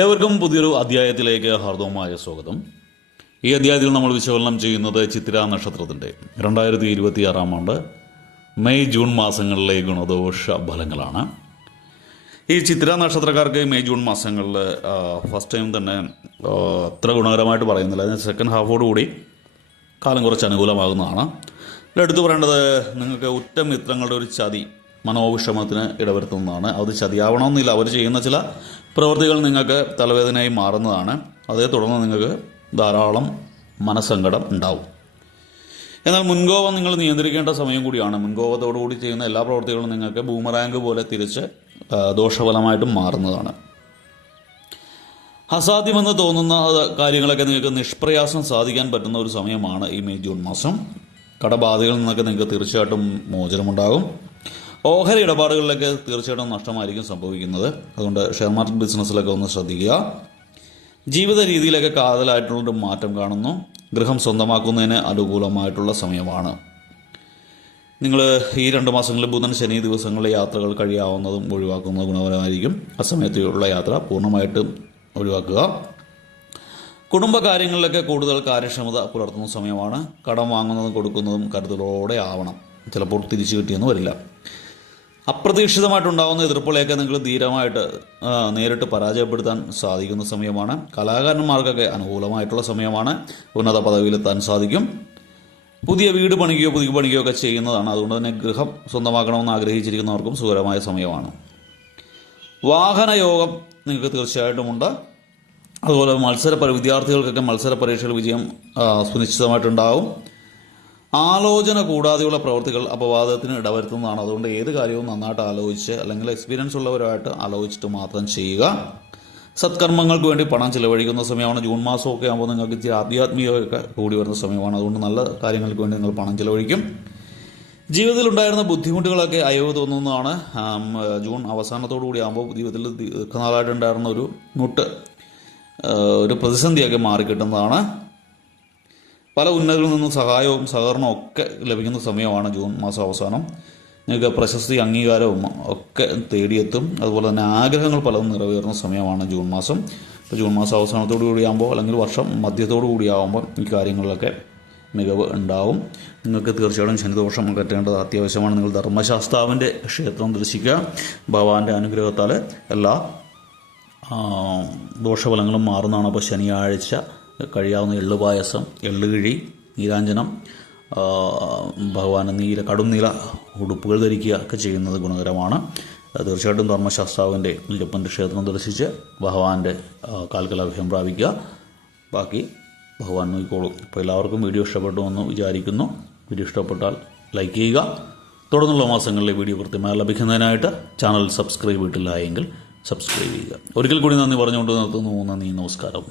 ഏവർക്കും പുതിയൊരു അധ്യായത്തിലേക്ക് ഹാർദവമായ സ്വാഗതം. ഈ അധ്യായത്തിൽ നമ്മൾ വിശകലനം ചെയ്യുന്നത് ചിത്തിര നക്ഷത്രത്തിൻ്റെ 2026 ആണ്ട് മെയ് ജൂൺ മാസങ്ങളിലെ ഗുണദോഷ ഫലങ്ങളാണ്. ഈ ചിത്തിര നക്ഷത്രക്കാർക്ക് മെയ് ജൂൺ മാസങ്ങളിൽ ഫസ്റ്റ് ടൈം തന്നെ അത്ര ഗുണകരമായിട്ട് പറയുന്നില്ല. അതിന് സെക്കൻഡ് ഹാഫോടുകൂടി കാലം കുറച്ച് അനുകൂലമാകുന്നതാണ്. ഇതിലെടുത്ത് പറയേണ്ടത്, നിങ്ങൾക്ക് ഉറ്റ മിത്രങ്ങളുടെ ഒരു ചതി മനോവിഷമത്തിന് ഇടവരുത്തുന്നതാണ്. അത് ചതിയാവണമെന്നില്ല, അവർ ചെയ്യുന്ന ചില പ്രവൃത്തികൾ നിങ്ങൾക്ക് തലവേദനയായി മാറുന്നതാണ്. അതേ തുടർന്ന് നിങ്ങൾക്ക് ധാരാളം മനസ്സങ്കടം ഉണ്ടാവും. എന്നാൽ മുൻകോപം നിങ്ങൾ നിയന്ത്രിക്കേണ്ട സമയം കൂടിയാണ്. മുൻകോപത്തോടുകൂടി ചെയ്യുന്ന എല്ലാ പ്രവൃത്തികളും നിങ്ങൾക്ക് ബൂമറാങ്ക് പോലെ തിരിച്ച് ദോഷഫലമായിട്ടും മാറുന്നതാണ്. അസാധ്യമെന്ന് തോന്നുന്ന കാര്യങ്ങളൊക്കെ നിങ്ങൾക്ക് നിഷ്പ്രയാസം സാധിക്കാൻ പറ്റുന്ന ഒരു സമയമാണ് ഈ മെയ് ജൂൺ മാസം. കടബാധകളിൽ നിന്നൊക്കെ നിങ്ങൾക്ക് തീർച്ചയായിട്ടും മോചനമുണ്ടാകും. ഓഹരി ഇടപാടുകളിലൊക്കെ തീർച്ചയായിട്ടും നഷ്ടമായിരിക്കും സംഭവിക്കുന്നത്. അതുകൊണ്ട് ഷെയർ മാർക്കറ്റ് ബിസിനസ്സിലൊക്കെ ഒന്ന് ശ്രദ്ധിക്കുക. ജീവിത രീതിയിലൊക്കെ കാതലായിട്ടുള്ളൊരു മാറ്റം കാണുന്നു. ഗൃഹം സ്വന്തമാക്കുന്നതിന് അനുകൂലമായിട്ടുള്ള സമയമാണ്. നിങ്ങൾ ഈ 2 മാസങ്ങളിൽ ബുധൻ ശനി ദിവസങ്ങളിലെ യാത്രകൾ കഴിയാവുന്നതും ഒഴിവാക്കുന്നത് ഗുണകരമായിരിക്കും. അസമയത്തുള്ള യാത്ര പൂർണ്ണമായിട്ടും ഒഴിവാക്കുക. കുടുംബകാര്യങ്ങളിലൊക്കെ കൂടുതൽ കാര്യക്ഷമത പുലർത്തുന്ന സമയമാണ്. കടം വാങ്ങുന്നതും കൊടുക്കുന്നതും കരുതലോടെ ആവണം. ചിലപ്പോൾ തിരിച്ചു കിട്ടിയെന്ന് വരില്ല. അപ്രതീക്ഷിതമായിട്ടുണ്ടാകുന്ന എതിർപ്പുകളെയൊക്കെ നിങ്ങൾ ധീരമായിട്ട് നേരിട്ട് പരാജയപ്പെടുത്താൻ സാധിക്കുന്ന സമയമാണ്. കലാകാരന്മാർക്കൊക്കെ അനുകൂലമായിട്ടുള്ള സമയമാണ്. ഉന്നത പദവിയിലെത്താൻ സാധിക്കും. പുതിയ വീട് പണിക്കുകയോ പുതിയ പണിക്കുകയോ ഒക്കെ ചെയ്യുന്നതാണ്. അതുകൊണ്ട് തന്നെ ഗൃഹം സ്വന്തമാക്കണമെന്ന് ആഗ്രഹിച്ചിരിക്കുന്നവർക്കും സുഖകരമായ സമയമാണ്. വാഹനയോഗം നിങ്ങൾക്ക് തീർച്ചയായിട്ടുമുണ്ട്. അതുപോലെ വിദ്യാർത്ഥികൾക്കൊക്കെ മത്സര പരീക്ഷകൾ വിജയം സുനിശ്ചിതമായിട്ടുണ്ടാകും. ആലോചന കൂടാതെയുള്ള പ്രവൃത്തികൾ അപവാദത്തിന് ഇടവരുത്തുന്നതാണ്. അതുകൊണ്ട് ഏത് കാര്യവും നന്നായിട്ട് ആലോചിച്ച്, അല്ലെങ്കിൽ എക്സ്പീരിയൻസ് ഉള്ളവരുമായിട്ട് ആലോചിച്ചിട്ട് മാത്രം ചെയ്യുക. സത്കർമ്മങ്ങൾക്ക് വേണ്ടി പണം ചിലവഴിക്കുന്ന സമയമാണ്. ജൂൺ മാസമൊക്കെ ആകുമ്പോൾ നിങ്ങൾക്ക് ഇച്ചിരി ആധ്യാത്മികമൊക്കെ കൂടി വരുന്ന സമയമാണ്. അതുകൊണ്ട് നല്ല കാര്യങ്ങൾക്ക് വേണ്ടി നിങ്ങൾ പണം ചിലവഴിക്കും. ജീവിതത്തിലുണ്ടായിരുന്ന ബുദ്ധിമുട്ടുകളൊക്കെ അയവ് തോന്നുന്നതാണ്. ജൂൺ അവസാനത്തോടു കൂടി ആകുമ്പോൾ ജീവിതത്തിൽ ദീർഘനാളായിട്ടുണ്ടായിരുന്ന ഒരു ഒരു പ്രതിസന്ധിയൊക്കെ മാറിക്കിട്ടുന്നതാണ്. പല ഉന്നതരിൽ നിന്നും സഹായവും സഹകരണവും ഒക്കെ ലഭിക്കുന്ന സമയമാണ് ജൂൺ മാസം അവസാനം. നിങ്ങൾക്ക് പ്രശസ്തി അംഗീകാരവും ഒക്കെ തേടിയെത്തും. അതുപോലെ തന്നെ ആഗ്രഹങ്ങൾ പലതും നിറവേറുന്ന സമയമാണ് ജൂൺ മാസം. ഇപ്പോൾ ജൂൺ മാസം അവസാനത്തോടു കൂടിയാകുമ്പോൾ, അല്ലെങ്കിൽ വർഷം മധ്യത്തോടു കൂടിയാകുമ്പോൾ ഈ കാര്യങ്ങളിലൊക്കെ മികവ് ഉണ്ടാവും. നിങ്ങൾക്ക് തീർച്ചയായിട്ടും ശനിദോഷം കറ്റേണ്ടത് അത്യാവശ്യമാണ്. നിങ്ങൾ ധർമ്മശാസ്താവിൻ്റെ ക്ഷേത്രം ദർശിക്കുക. ഭഗവാന്റെ അനുഗ്രഹത്താൽ എല്ലാ ദോഷഫലങ്ങളും മാറുന്നതാണ്. അപ്പോൾ ശനിയാഴ്ച കഴിയാവുന്ന എള്ളുപായസം, എള്ളുകിഴി, നീരാഞ്ജനം, ഭഗവാന് കടും നീല ഉടുപ്പുകൾ ധരിക്കുക ഒക്കെ ചെയ്യുന്നത് ഗുണകരമാണ്. തീർച്ചയായിട്ടും ധർമ്മശാസ്താവിൻ്റെ മുല്ലപ്പൻ്റെ ക്ഷേത്രം ദർശിച്ച് ഭഗവാന്റെ കാൽക്കൽ അഭയം പ്രാപിക്കുക. ബാക്കി ഭഗവാൻ നോക്കിക്കോളും. അപ്പോൾ എല്ലാവർക്കും വീഡിയോ ഇഷ്ടപ്പെട്ടു എന്ന് വിചാരിക്കുന്നു. വീഡിയോ ഇഷ്ടപ്പെട്ടാൽ ലൈക്ക് ചെയ്യുക. തുടർന്നുള്ള മാസങ്ങളിലെ വീഡിയോ കൃത്യമായി ലഭിക്കുന്നതിനായിട്ട് ചാനൽ സബ്സ്ക്രൈബ് ചെയ്തിട്ടില്ല എങ്കിൽ സബ്സ്ക്രൈബ് ചെയ്യുക. ഒരിക്കൽ കൂടി നന്ദി പറഞ്ഞുകൊണ്ട് നിർത്തുന്നു. നന്ദി, നമസ്കാരം.